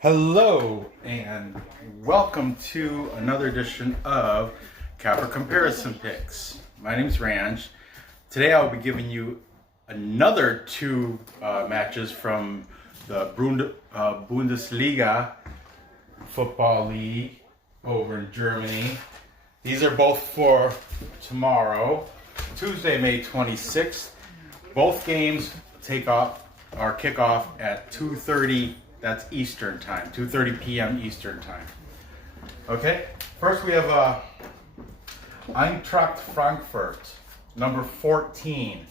Hello and welcome to another edition of Capper Comparison Picks. My name is Ranj. Today I'll be giving you another two matches from the Bundesliga football league over in Germany. These are both for tomorrow, Tuesday, May 26th. Both games kick off at 2:30. That's Eastern time, 2:30 p.m. Eastern time. Okay, first we have Eintracht Frankfurt, number 14.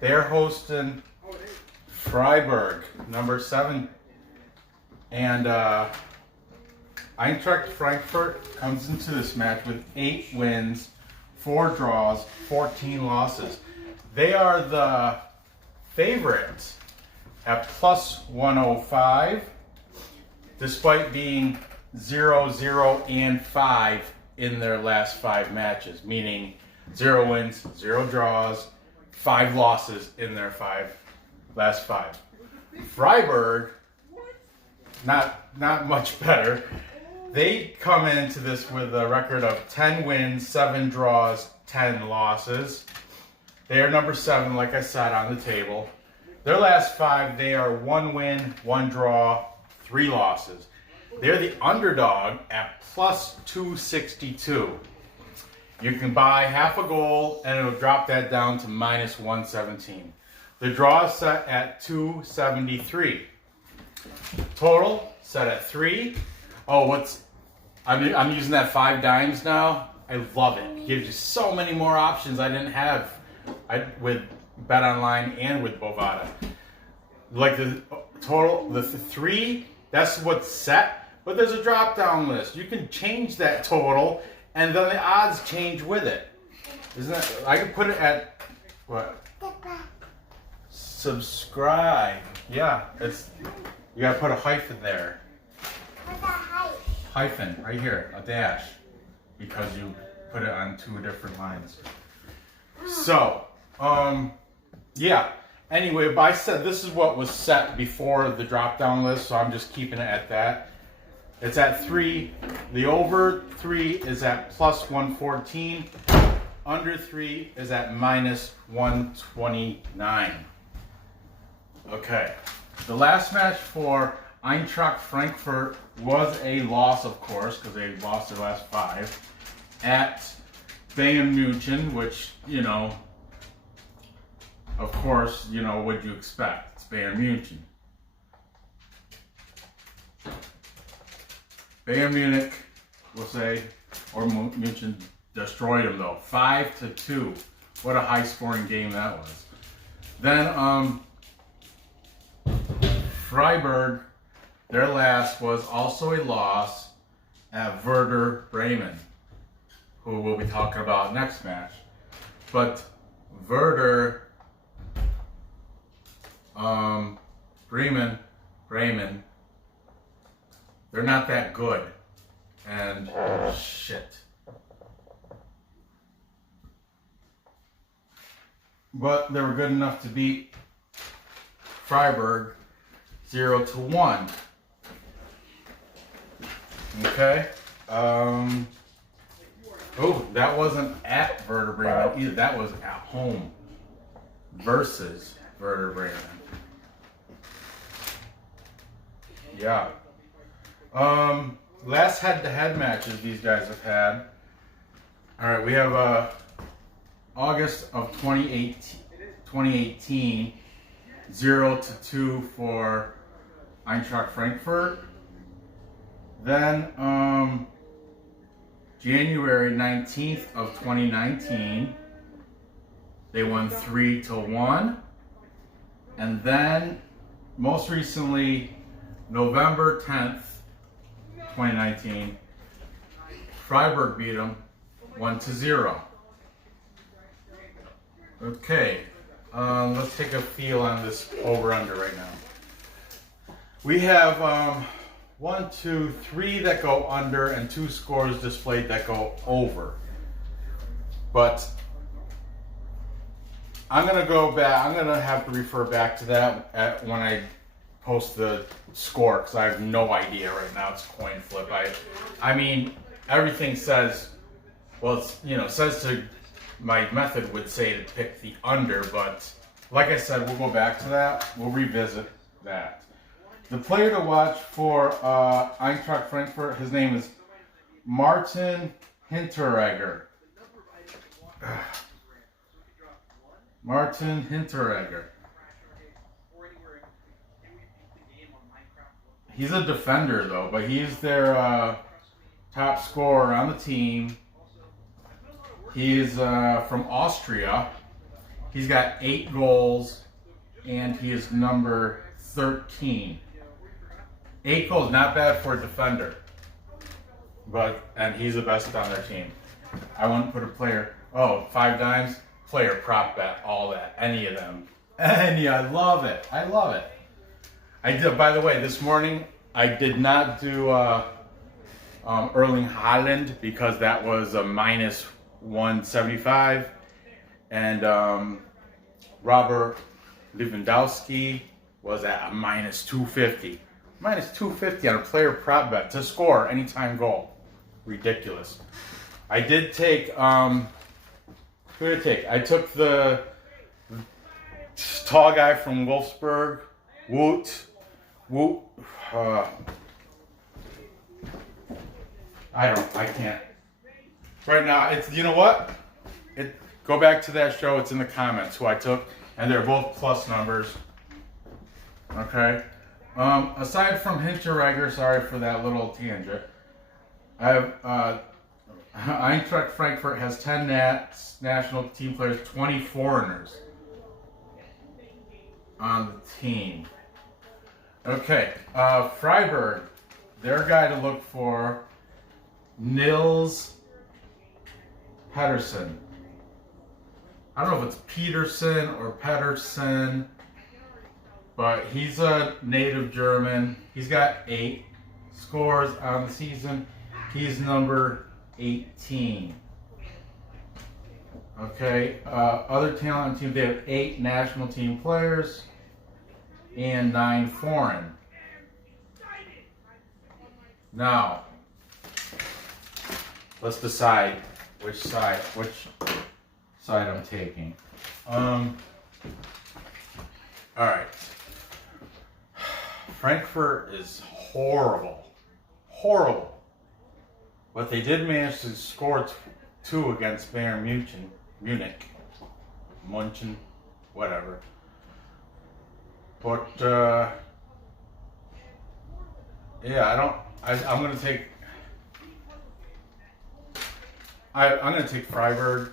They're hosting Freiburg, number 7. And Eintracht Frankfurt comes into this match with 8 wins, 4 draws, 14 losses. They are the favorites at plus 105, despite being 0-0 and 5 in their last 5 matches, meaning 0 wins, 0 draws, 5 losses in their last 5. Freiburg, not much better. They come into this with a record of 10 wins, 7 draws, 10 losses. They are number 7, like I said, on the table. Their last 5, they are 1 win, 1 draw, 3 losses. They're the underdog at plus 262. You can buy half a goal and it'll drop that down to minus 117. The draw is set at 273. Total set at 3. Oh, I'm using that 5 dimes now. I love it. It gives you so many more options I didn't have with Bet Online and with Bovada. Like the total, the 3, that's what's set, but there's a drop down list. You can change that total and then the odds change with it. Isn't that, I can put it at, what? Subscribe. Yeah, you gotta put a hyphen there. What's that Hyphen, right here, a dash, because you put it on 2 different lines. So, yeah. Anyway, but I said this is what was set before the drop-down list, so I'm just keeping it at that. It's at 3. The over 3 is at plus 114. Under 3 is at minus 129. Okay. The last match for Eintracht Frankfurt was a loss, of course, because they lost their last 5 at Bayern Munich, which, of course, what'd you expect? It's Bayern Munich. Bayern Munich, we'll say, or Munich destroyed them though. 5-2. What a high-scoring game that was. Then Freiburg, their last was also a loss at Werder Bremen, who we'll be talking about next match. But Werder, Bremen, they're not that good. And shit. But they were good enough to beat Freiburg 0-1. Okay. Oh, that wasn't at Werder Bremen either. That was at home versus Werder Bremen. Yeah. Last head-to-head matches these guys have had. All right, we have August of 2018, 0-2 for Eintracht Frankfurt. Then January 19th of 2019, they won 3-1. And then most recently, November 10th, 2019, Freiburg beat them 1-0. Okay, let's take a feel on this over-under right now. We have 1, 2, 3 that go under and 2 scores displayed that go over. But I'm going to go back. I'm going to have to refer back to that when I post the score because I have no idea right now. It's a coin flip. I mean, everything says, well, it's, says to, my method would say to pick the under, but like I said, we'll go back to that. We'll revisit that. The player to watch for Eintracht Frankfurt, his name is Martin Hinteregger. Martin Hinteregger. He's a defender, though, but he's their top scorer on the team. He's from Austria. He's got 8 goals, and he is number 13. 8 goals, not bad for a defender. And he's the best on their team. I wouldn't put a player, 5 dimes, player prop bet, all that, any of them. I love it. I love it. I did, by the way, this morning I did not do Erling Haaland because that was a minus 175, and Robert Lewandowski was at a minus 250. Minus 250 on a player prop bet to score anytime goal. Ridiculous. I did take, who did I take? I took the tall guy from Wolfsburg, Wout, I can't. Right now, it's, you know what? Go back to that show, it's in the comments who I took, and they're both plus numbers. Okay? Aside from Hinteregger, sorry for that little tangent, I have, Eintracht Frankfurt has 10 national team players, 20 foreigners on the team. Okay, Freiburg, their guy to look for, Nils Pedersen. I don't know if it's Peterson or Pedersen, but he's a native German. He's got 8 scores on the season. He's number 18. Okay, other talent on the team, they have 8 national team players and 9 foreign. Now, let's decide which side I'm taking. All right. Frankfurt is horrible. Horrible. But they did manage to score 2 against Bayern Munich. Monchen, whatever. But, yeah, I'm going to take... I'm going to take Freiburg.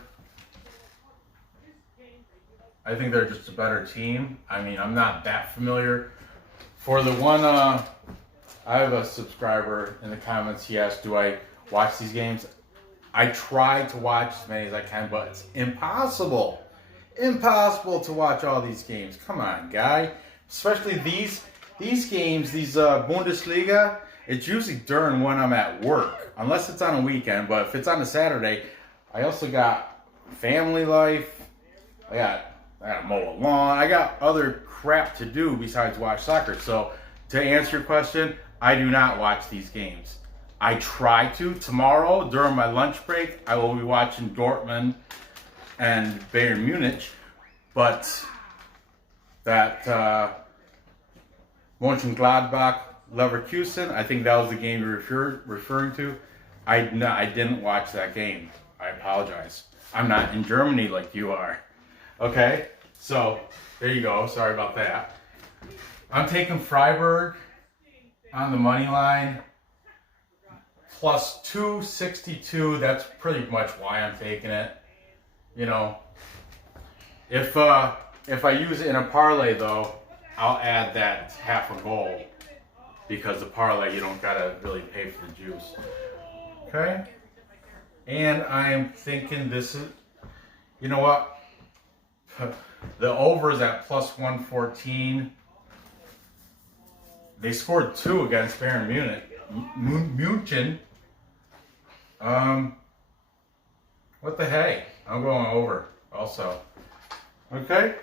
I think they're just a better team. I mean, I'm not that familiar. For the one, I have a subscriber in the comments. He asked, do I watch these games? I try to watch as many as I can, but it's impossible. Impossible to watch all these games. Come on, guy. Especially these games, these Bundesliga, it's usually during when I'm at work. Unless it's on a weekend, but if it's on a Saturday, I also got family life. I got to mow a lawn. I got other crap to do besides watch soccer. So to answer your question, I do not watch these games. I try to. Tomorrow, during my lunch break, I will be watching Dortmund and Bayern Munich. But that Monchengladbach, Leverkusen, I think that was the game you're referring to. I didn't watch that game. I apologize. I'm not in Germany like you are. Okay, so there you go. Sorry about that. I'm taking Freiburg on the money line. Plus 262. That's pretty much why I'm taking it. You know, if I use it in a parlay though, I'll add that half a goal because the parlay you don't gotta really pay for the juice. Okay, and I am thinking this is, you know what? The over is at plus 114. They scored 2 against Bayern Munich. What the hey? I'm going over also. Okay.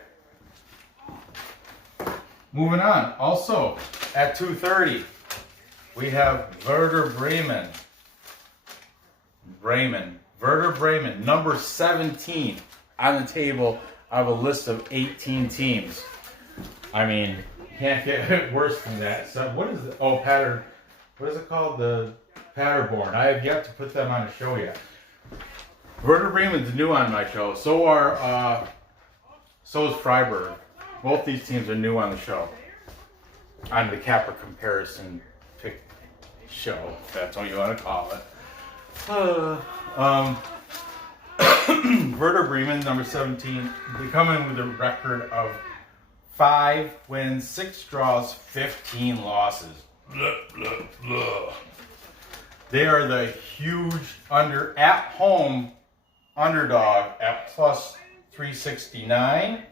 Moving on. Also, at 2:30, we have Werder Bremen. Werder Bremen, number 17 on the table of a list of 18 teams. I mean, can't get worse than that. So what is it? Oh, Pattern. What is it called? The Paderborn. I have yet to put them on a show yet. Werder Bremen's new on my show. So is Freiburg. Both these teams are new on the show. On the Capper comparison pick show, if that's what you want to call it. Werder Bremen, number 17, they come in with a record of 5 wins, 6 draws, 15 losses. Blah, blah, blah. They are the huge at-home underdog at plus 369.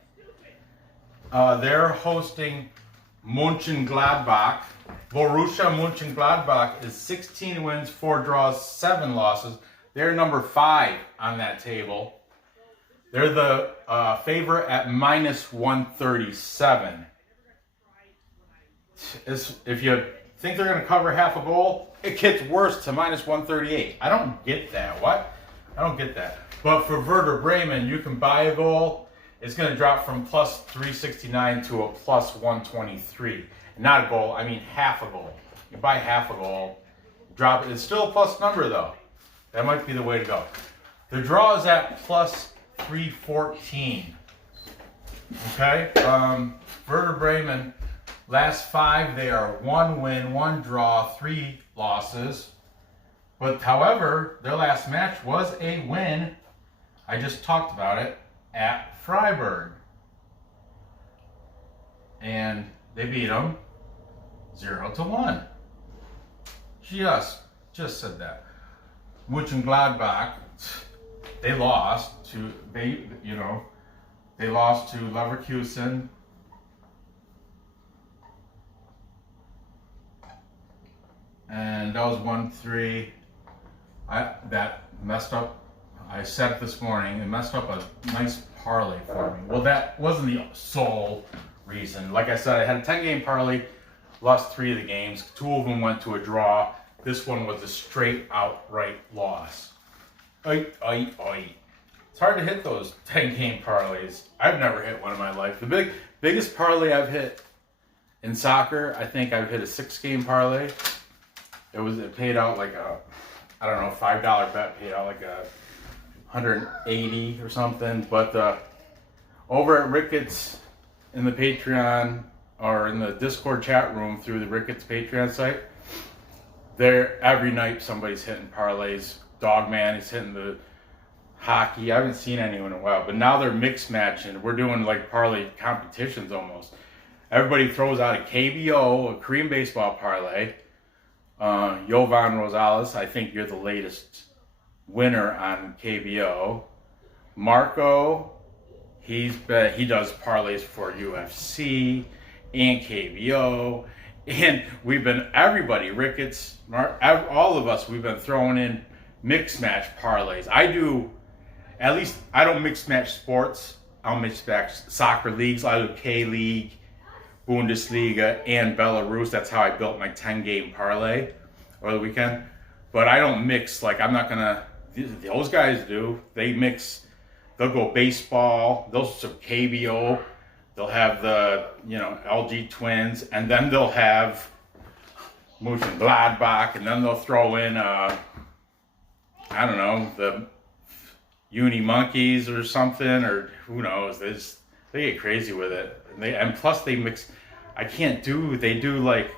They're hosting Monchengladbach. Borrusia Monchengladbach is 16 wins, 4 draws, 7 losses. They're number 5 on that table. They're the favorite at minus 137. If you think they're going to cover half a goal, it gets worse to minus 138. I don't get that. What? I don't get that. But for Werder Bremen, you can buy a goal. It's going to drop from plus 369 to a plus 123. Not a goal, I mean half a goal. You buy half a goal, drop it. It's still a plus number though. That might be the way to go. The draw is at plus 314. Okay? Werder Bremen, last 5, they are 1 win, 1 draw, 3 losses. But however, their last match was a win. I just talked about it at Freiburg. And they beat them 0-1. Just said that. Monchengladbach, they lost to Leverkusen. And that was 1-3. That messed up. I said it this morning. It messed up a nice parlay for me. Well, that wasn't the sole reason. Like I said, I had a 10-game parlay, lost 3 of the games. 2 of them went to a draw. This one was a straight outright loss. It's hard to hit those 10-game parlays. I've never hit one in my life. The biggest parlay I've hit in soccer, I think I've hit a 6-game parlay. It paid out like a, I don't know, $5 bet paid out like a 180 or something. But over at Ricketts in the Patreon or in the Discord chat room through the Ricketts Patreon site, there every night somebody's hitting parlays. Dogman is hitting the hockey. I haven't seen anyone in a while, but now they're mixed matching. We're doing like parlay competitions almost. Everybody throws out a KBO, a Korean baseball parlay. Jovan Rosales, I think you're the latest winner on KBO. Marco, he does parlays for UFC and KBO. And everybody, Ricketts, all of us, we've been throwing in mixed match parlays. I don't mix match sports. I'll mix match soccer leagues. I do K-League, Bundesliga, and Belarus. That's how I built my 10-game parlay over the weekend. But I don't mix, like I'm not gonna, those guys do. They mix, they'll go baseball, they'll some KBO, they'll have the, LG Twins, and then they'll have Monchengladbach, and then they'll throw in, I don't know, the Uni Monkeys or something, or who knows. They get crazy with it. And plus they mix, they do like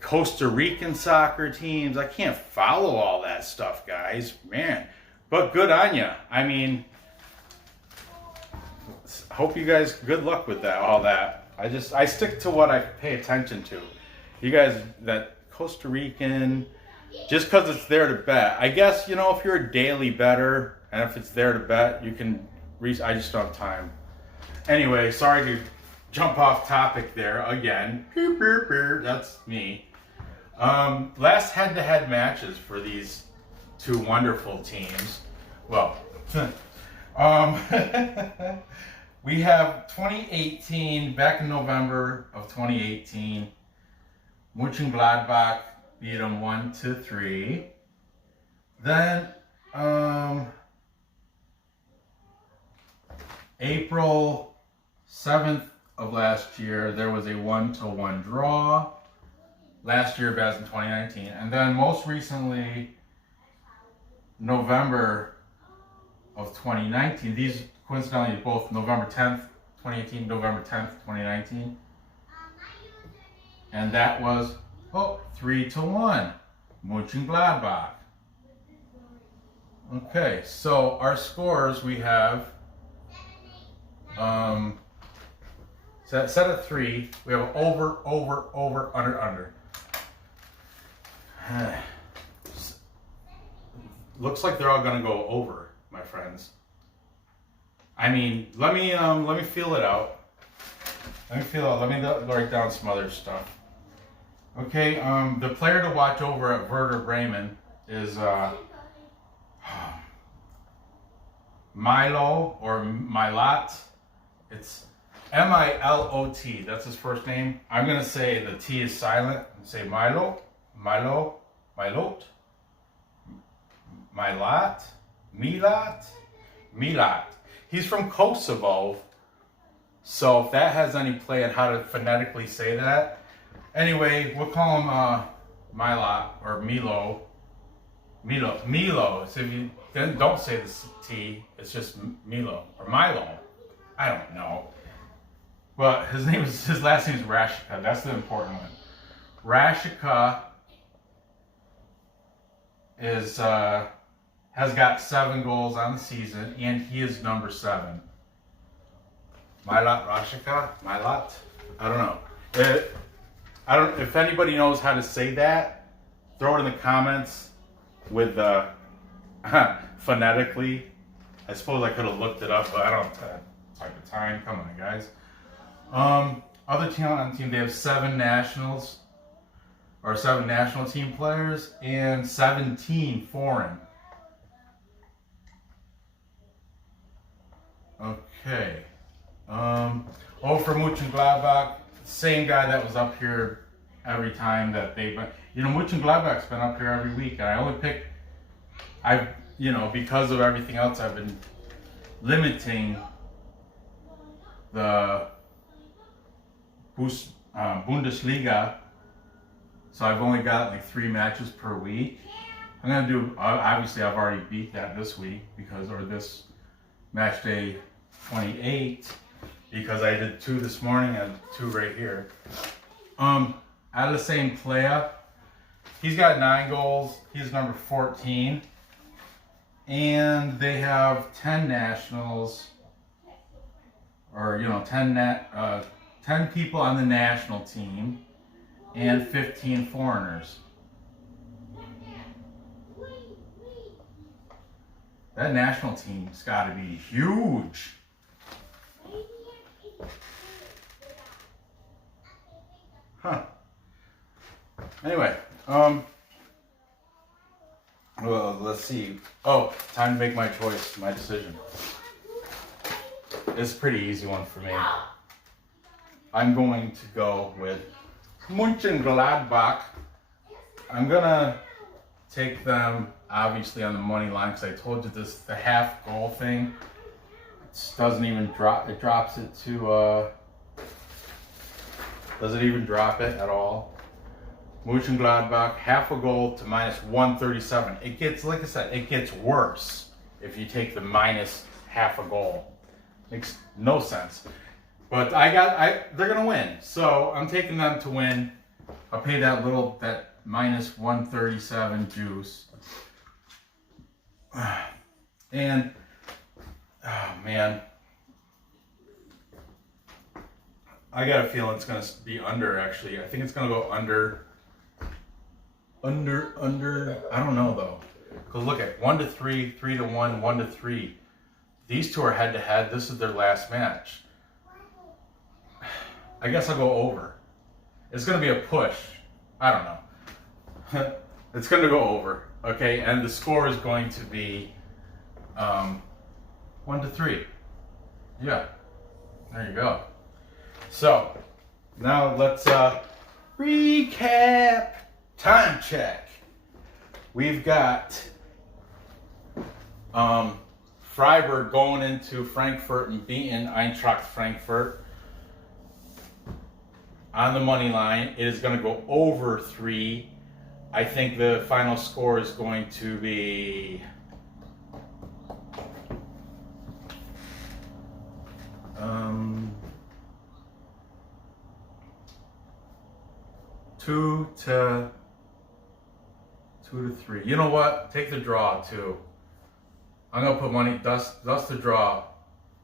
Costa Rican soccer teams. I can't follow all that stuff, guys, man. But good on ya. I mean, hope you guys, good luck with all that. I stick to what I pay attention to. You guys, that Costa Rican, just because it's there to bet. I guess, if you're a daily bettor, and if it's there to bet, you can, I just don't have time. Anyway, sorry to jump off topic there again. That's me. Last head-to-head matches for these 2 wonderful teams. Well, We have 2018, back in November of 2018, Monchengladbach beat them 1-3. Then, April 7th of last year, there was a 1-1 draw. Last year, as in 2019. And then most recently, November of 2019. These coincidentally both November 10th, 2018, November 10th, 2019. And that was 3-1, Monchengladbach. Okay, so our scores we have set at 3. We have over, under. Looks like they're all gonna go over, my friends. I mean, let me feel it out. Let me write down some other stuff. Okay, the player to watch over at Werder Bremen is Milo or Milot. It's Milot. That's his first name. I'm gonna say the T is silent and say Milot. Milat. He's from Kosovo. So if that has any play on how to phonetically say that. Anyway, we'll call him Milat or Milo. So if you then don't say the T, it's just Milo or Milo. I don't know. But his last name is Rashika. That's the important one. Rashika has got 7 goals on the season, and he is number 7. Rashika? I don't know. If anybody knows how to say that, throw it in the comments with phonetically. I suppose I could have looked it up, but I don't have type of time. Come on, guys. Other talent on the team, they have 7 national team players and 17 foreign. Okay. For Monchengladbach, same guy that was up here every time that they've been. Monchengladbach's been up here every week, and I only pick. Because of everything else, I've been limiting the Bundesliga. So I've only got like 3 matches per week. I'm gonna do. Obviously, I've already beat that this week this match day 28 because I did 2 this morning and 2 right here. Out of the same player, he's got 9 goals. He's number 14, and they have 10 nationals, or 10 people on the national team, and 15 foreigners. That national team's got to be huge. Huh. Anyway, well, let's see. Time to make my choice, my decision. It's a pretty easy one for me. I'm going to go with Monchengladbach. I'm gonna take them obviously on the money line because I told you the half goal thing. It doesn't even drop. It drops it to. Does it even drop it at all? Monchengladbach, half a goal to -137. It gets, like I said, it gets worse if you take the minus half a goal. Makes no sense. But they're gonna win, so I'm taking them to win. I'll pay that -137 juice. And oh man, I got a feeling it's gonna be under. Actually, I think it's gonna go under. I don't know though. Cause look at 1-3, 3-1, 1-3. These two are head to head. This is their last match. I guess I'll go over. It's going to be a push. I don't know. It's going to go over. Okay, and the score is going to be 1-3. Yeah. There you go. So, now let's recap. Time check. We've got Freiburg going into Frankfurt and beating Eintracht Frankfurt on the money line. It is going to go over 3. I think the final score is going to be 2-3. You know what? Take the draw too. I'm gonna put money dust the draw.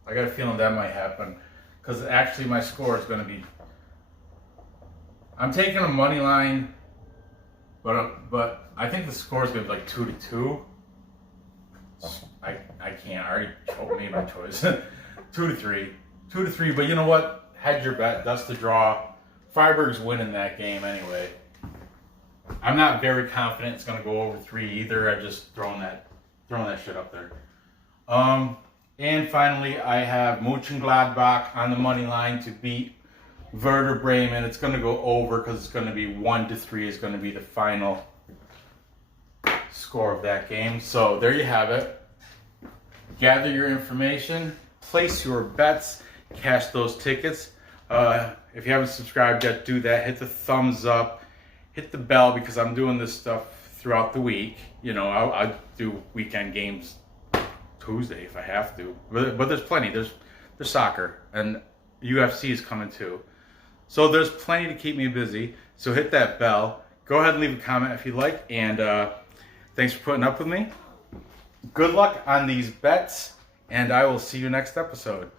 I got a feeling that might happen because actually my score is gonna be. I'm taking a money line, but I think the score is gonna be like 2-2. I can't. I already made my choice. 2-3, 2-3. But you know what? Hedge your bet. Dust the draw. Freiburg's winning that game anyway. I'm not very confident it's going to go over 3 either. I'm just throwing that shit up there. And finally, I have Monchengladbach on the money line to beat Werder Bremen. It's going to go over because it's going to be 1-3 is going to be the final score of that game. So there you have it. Gather your information, place your bets, cash those tickets. If you haven't subscribed yet, do that. Hit the thumbs up, hit the bell because I'm doing this stuff throughout the week. You know, I'll do weekend games Tuesday if I have to. But there's plenty. There's soccer and UFC is coming too. So there's plenty to keep me busy. So hit that bell. Go ahead and leave a comment if you like. And thanks for putting up with me. Good luck on these bets. And I will see you next episode.